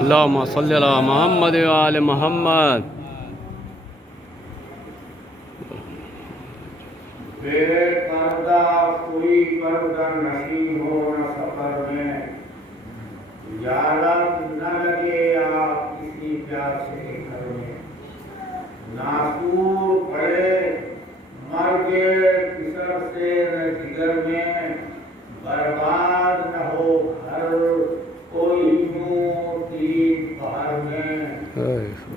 اللهم صل علی محمد و آل محمد. بے پردہ کوئی پردہ نہیں ہو نہ سفر میں، یارب نہ لگے آپ کسی پیاسے گھر میں، ناسور پڑے مرگے کسر سے نہ جگر میں، برباد نہ ہو گھر کوئی یوں تیر بہر میں،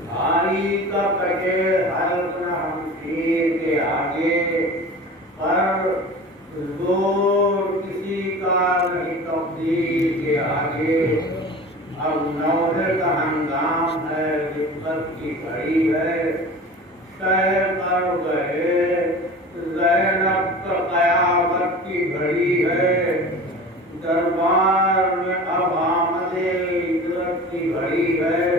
بھائی کا کہے حلق نہ ہمشیر کے آگے، پر زور کسی کا نہیں تقدیر کے آگے، اب نوحے کا ہنگام ہے ربت کی گھڑی ہے، شہ کر گئے زینب کا قیامت کی گھڑی ہے، دربار میں اب آمد عزت کی گھڑی ہے،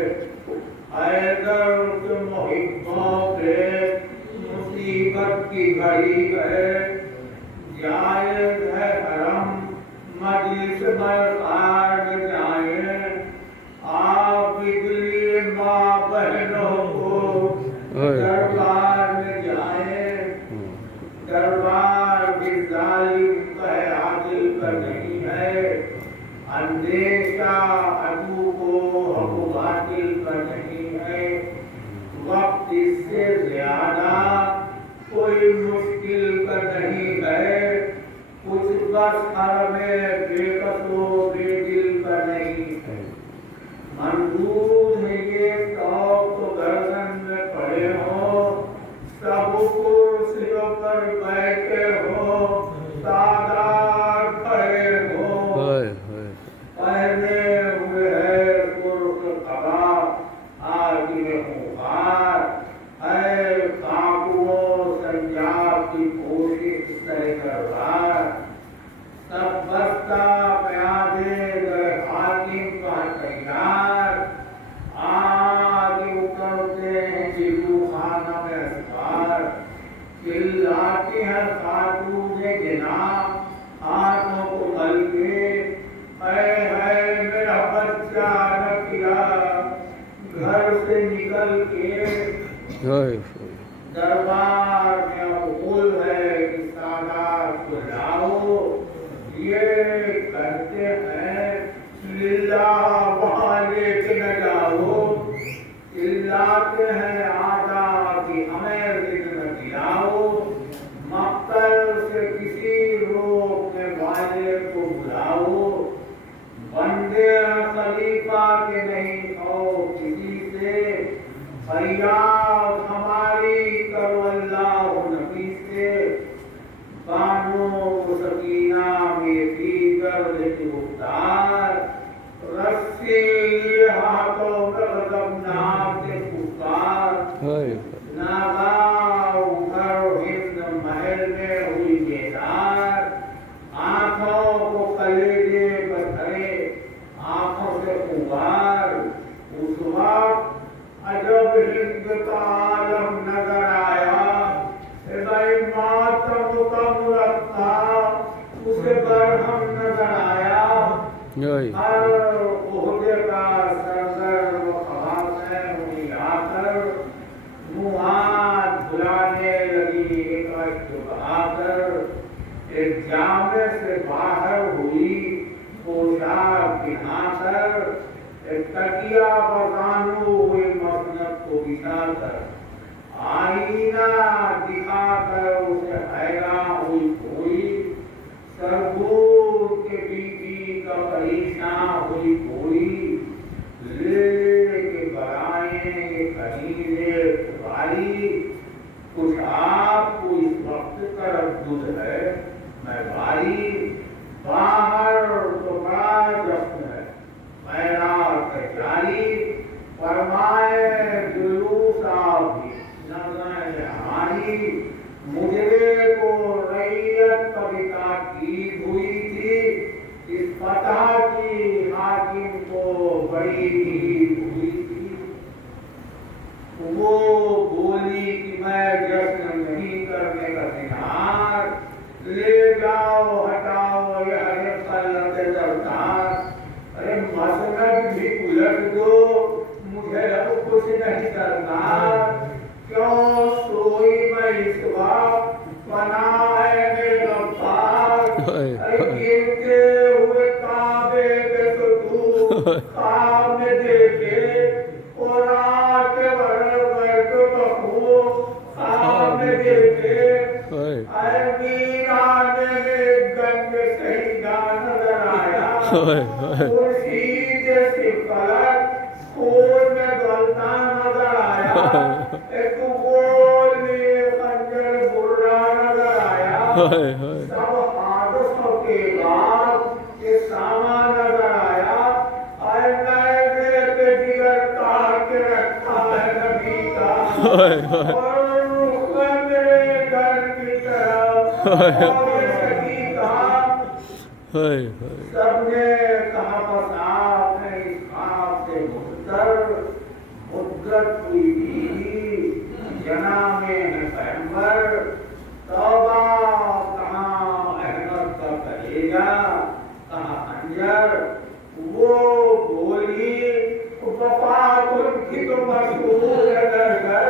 حیدر کے محبوں کے مصیبت کی گھڑی ہے، جائز ہے حرم مجلس برقرار جائیں، آپ بجلی ماں بہنوں کو دربار میں جائیں، دربار بھی ظالم کا عادل کا نہیں ہے، اندیشہ عدو کو حق باطل کا نہیں ہے، وقت اس سے زیادہ کوئی مشکل کا نہیں ہے، کچھ بس حرم بے کس و بے دل کا نہیں ہے، منظور ہے یہ توق تو گردن میں پڑے ہو، سب کرسیوں پر بیٹھے ہو، سادات کھڑے ہو، پہنے ہوئے ہے سرخ قبا حاکم خوار، ہے کاکو سنجاب کی کوشش سرکردار، سب بستہ پیادے در حاکم کا تیار، آگے اترتے ہیں جلو خانہ میں اسوار، چلاتی ہے خاتون جناب ہاتھوں کو مل کے، اے میرا بچہ نہ کیا گھر سے نکل کے، دربار میں غل ہے کہ سادات کو لاؤ، یہ کرتے ہیں للہ وہاں لے کے نہ جاؤ، چلاتے ہیں آدھا کہ ہمیں ذکر نہ دلاؤ، مقتل سے کسی روکنے والے کو بلاؤ، بندے خلیفہ کے نہیں ہو کسی سے، فریاد ہماری کرو اللہ نبی سے، بانو سکینہ میں تھی درد کی گفتار، رسی ہاتھوں میں غضبناک کے کفار، ناگاہ ادھر ہند محل میں ہوئی بیدار، آنکھوں کو کلیجے پر دھرے آنکھوں سے غبار، اس وقت عجب ہند کا عالم نظر آیا، بھائی ماتم کا مرتبہ اسے برہم نظر آیا، ہر عہدے کا سردر و خواصیں ہوئی آ کر، منہ ہاتھ بلانے لگی ایک بہا کر، ایک جامع سے باہر ہوئی پوشاک پہنا کر، ایک تکیہ بزانو ہوئی مسند کو بچھا کر، آئینہ دکھا کر اسے حیران ہوئی کوئی، سربور کے بی بی کا پریشان ہوئی کوئی، لے کے برائیں یہ خلیلے تمہاری، کچھ آپ کو اس وقت تردد ہے میں بھائی، باہر تو بڑا جشن ہے خیرات جاری، فرمائے جلوس آپ بھی نظریں ہماری، مجرے کو رعیت پر تاکید ہوئی تھی، اس فتح کی حاکم کو بڑی امید ہوئی تھی، وہ بولی کہ میں جشن نہیں کرنے کا دینار، لے جاؤ ہٹاؤ یہ ہر خلت دردار، ارے مسند بھی الٹ دو مجھے اب کچھ نہیں کرنا، کیوں سوئی میں اس وقت پناہ ہے میرے غفار، ارے گرتے ہوئے کعبے کے ستون خواب میں دیکھے، قرآن کے ورد کو بخوب خواب میں دیکھے، اے میران میں گنج شہیدان نظر آیا، خورشید سے فلک خون میں گلتا نظر آیا، ایک گول میں خنجر برا نظر آیا، سب حادثوں کے بعد یہ سامان نظر آیا، اے نئے پہ دیگر کاٹ کے رکھا ہے نبی کا، اور رخ میرے گھر کی طرف اور شکی کا، سب نے کہا بس آپ نے اس خواب سے مدت ہوئی بھی جناب پیغمبر، توبہ کہاں احمد کا کلیجہ کہاں خنجر، وہ بولی وفات ان کی تو مشہور ہے گھر گھر،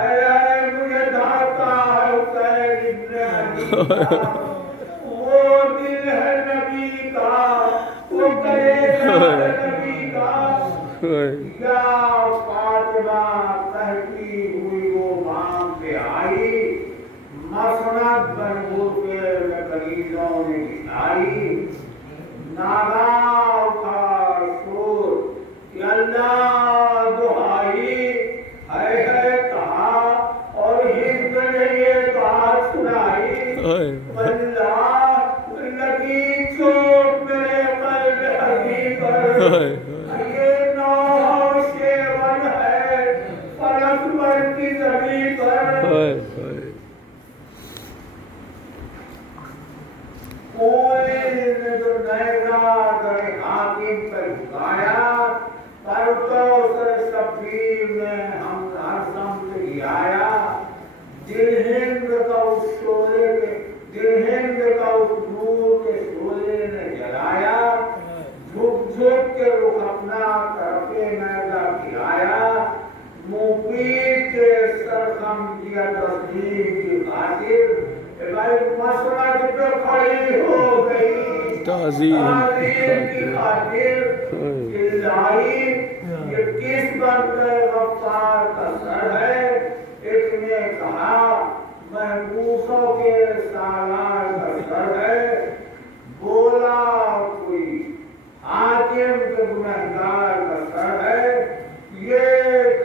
اے مجھے دھاتا ہے حسین ابن علی کا، وہ دل ہے نبی کا، وہ کلیجہ ہے نبی کا، یا فاطمہ کہتی ہوئی وہ ماں پہ آئی، مسند بنگور کے مریضوں نے دکھائی، نادا اٹھا شور کہ اللہ دہائی، ہے کہا اور ہند نے یہ بات سنائی، اللہ لگی چوٹ میرے قلب حبی پر، یہ نوشیون ہے فلک پر کی زمین پر، کوئی نے جو نیزہ در حاکم پر جھکایا، پر تو سر شبیر میں ہم ہر سمت گرایا، دل ہند کا اس شعلے کے دل ہند کا اس نور کے شعلے نے جلایا، جھک جھک کے رخ اپنا طرف نیزہ گرایا، منہ پیٹ کے سرخم کیا تصدیق کی خاطر، بھائی مسند پہ کھڑی ہو گئی تعظیم کی خاطر، چلائی یہ کس بندے غفار کا سر ہے، ایک نے کہا محبوسوں کے سالار کا سر ہے، بولا کوئی حاکم کے گنہگار کا سر ہے، یہ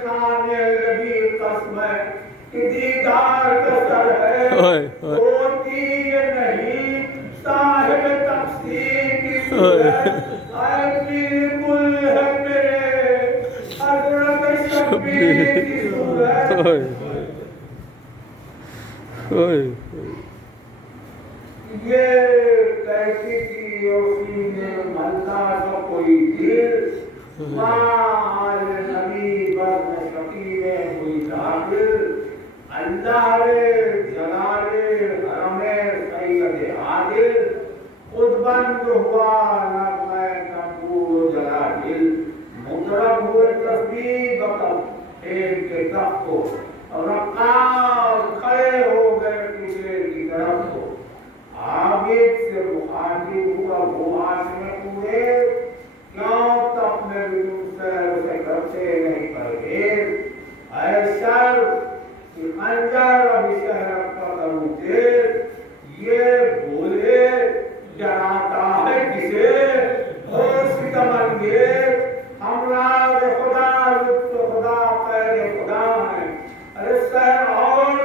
کھانے لگی قسم ہے کہ دیدار کا سر ہے، ہوتی یہ نہیں صاحب تفسیر کی صورت، اے میری مل ہے میرے حضرت شبیر کی صورت، یہ کہتی تھی اسی نے ملا تو کوئی دل، ماں نبی بزم شفیع میں ہوئی داخل، اللہ جلال حرم سید عادل، خود بند ہوا نغمہ تنبور جلاجل، مضرب ہوئے تسبیح بکم ایک کے تخت کو، رقاص کھڑے ہو گئے قبلے کی طرف کو، عابد سے مخاطب ہوا وہ عاصم پورے، کیوں تو اپنے بدون سے اسے کرتے نہیں پرہیز، اے شر کہ خنجر ابھی شہر کا کروں تیر، یہ بولے ڈراتا ہے کسے ہوش تمنگیر، ہمراہ خدا لطف خدا خیر خدا ہے، ارے سر اور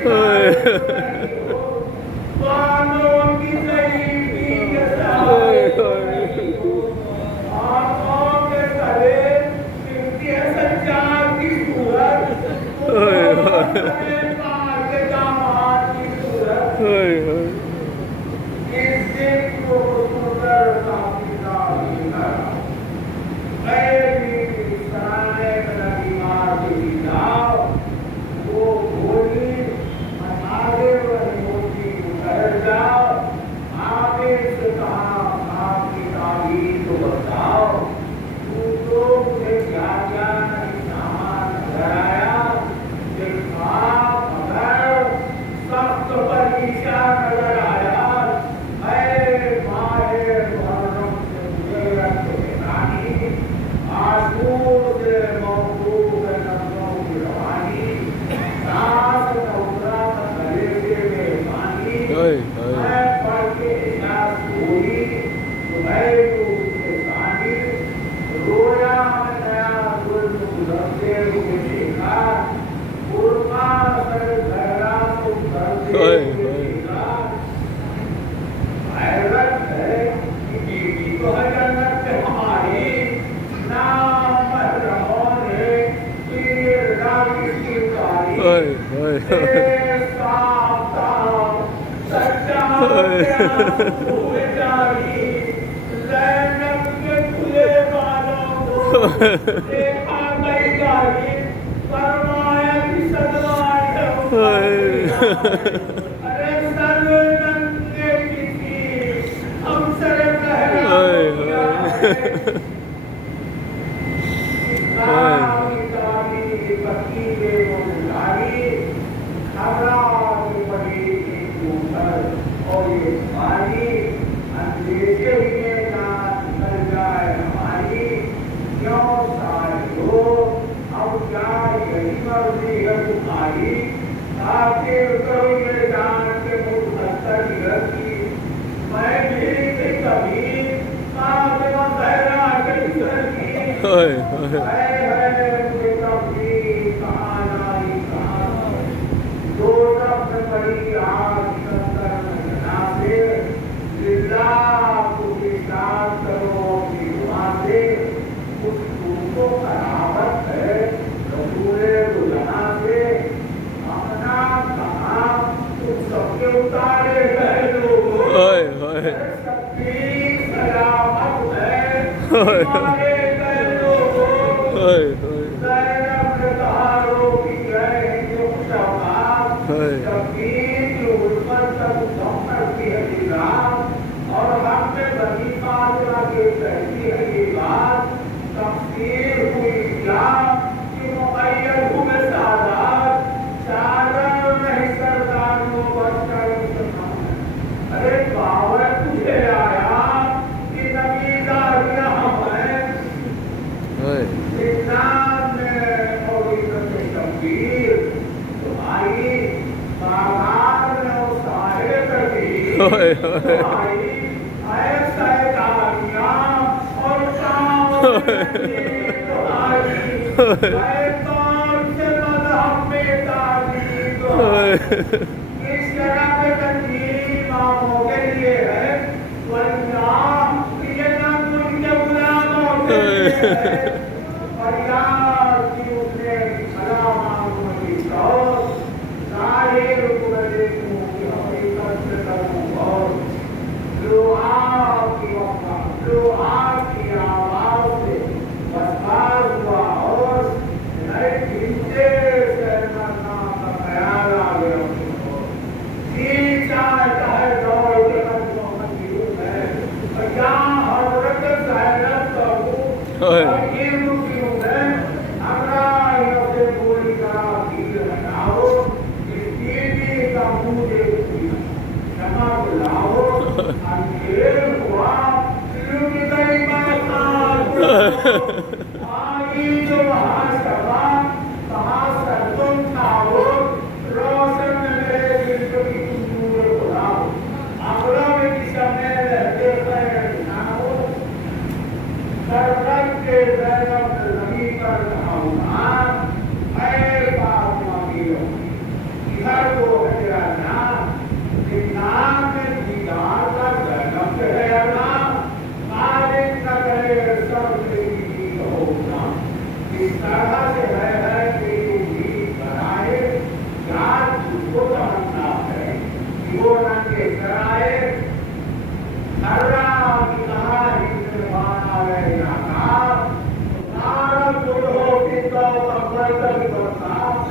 Hare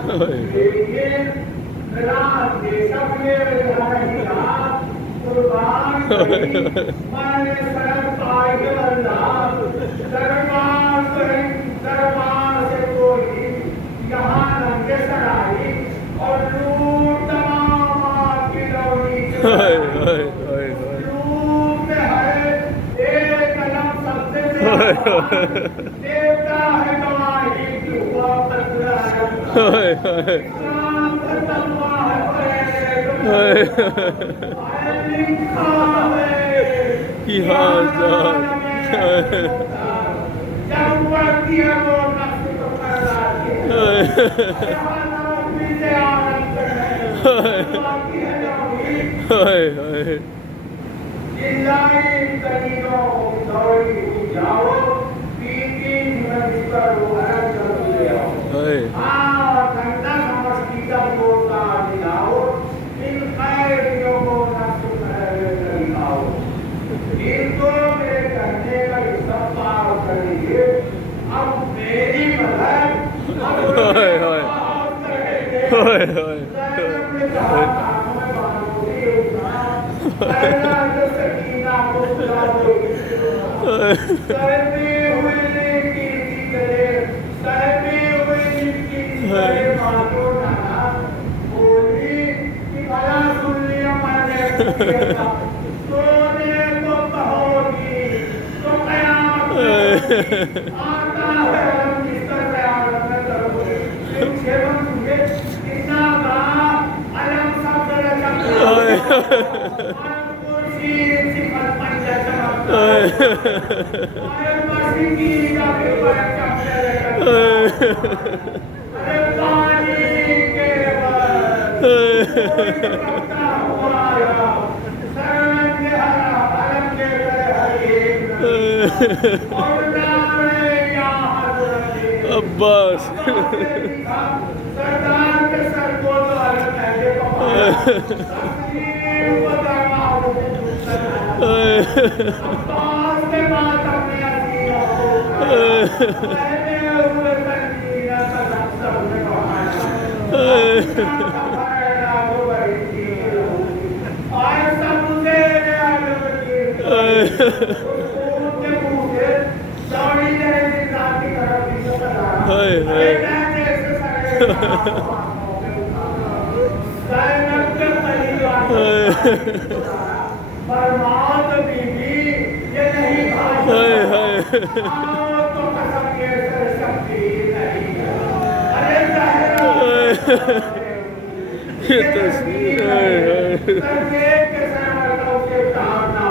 لیکن رات کے سبے رہا قربان کری میں نے سر پائی اللہ دربار سے کوئی یہاں لنگے سرائی اور لوٹ تمام آپ کی لوڑی لوٹ ہے ایک علم سب سے دیتا ہے گواہی کی ہوا قتل اسلام ختم ہوا ہے لکھا ہے کی حاضر جب وقتی ہے وہ نفس کو قرار دیا سے آرام کرنے باقی ہے جاؤگی جلائی تنیوں دوڑی جاؤ تین منٹ پر وہ عرب چل لے آؤ گھنٹہ سمجھتی جب بولتا دلاؤ ان خیریوں کو نفس کری آؤ ان کو میرے کہنے کا سب پار کریے اب میری مدد عباس سردار کے سر کو برباد بیوی یہ نہیں بھائی تو قسم کے سر سکتی نہیں ارے یہ تصویر کے سر کے دارنا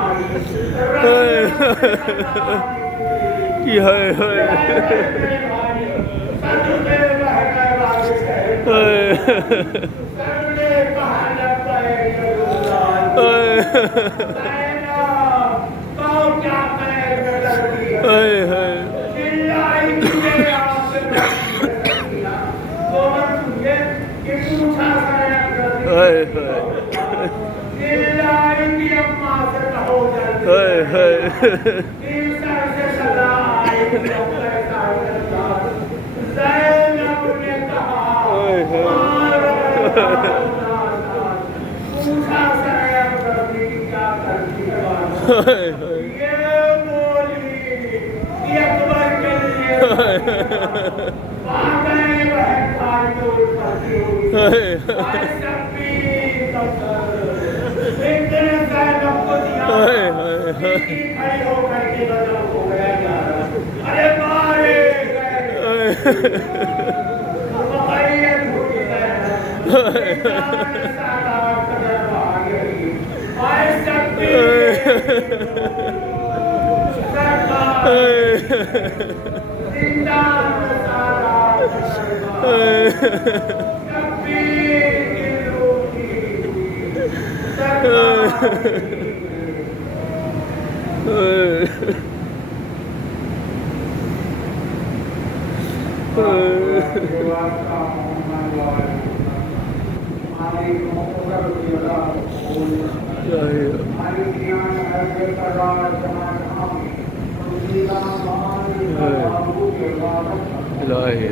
الہی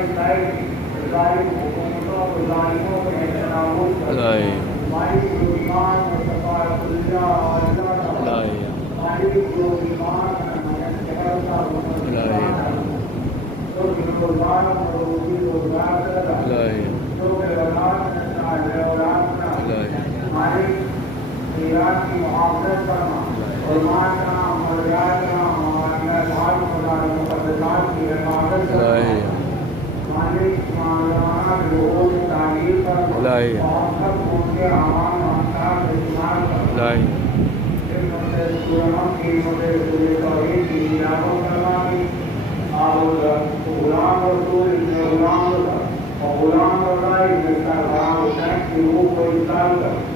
ہماری ظالم حکومتوں کو ظالموں کو احترام الہی ہماری جو ایمان اور سفارت اللہ اور اللہ کا الہی ہماری جو ایمان ہے شہر کا الہی تو قربان اور روزی روزگار کا الہی جو اولاد الہی ہماری ایران کی محافظت کرنا اور مان کرنا مریاد کرنا ہمارے بھائی خدا مقدسات کی حفاظت کرنا الہی ہمارے مولانا لوگوں کی تعمیر کرنا الہی اور سب ان کے امان و احکام کا استعمال کرنا الہی غلام رسول غلام اور غلام اللہ کی روح کو انسان کر